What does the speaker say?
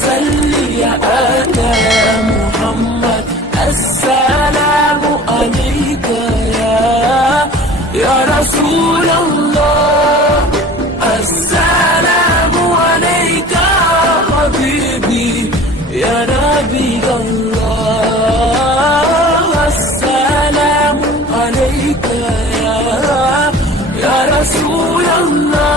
salli ala Muhammad. Assalamu alayka ya Rasulallah. Assalamu alayka habibi ya Nabi Allah. Assalamu alayka ya Rasulallah.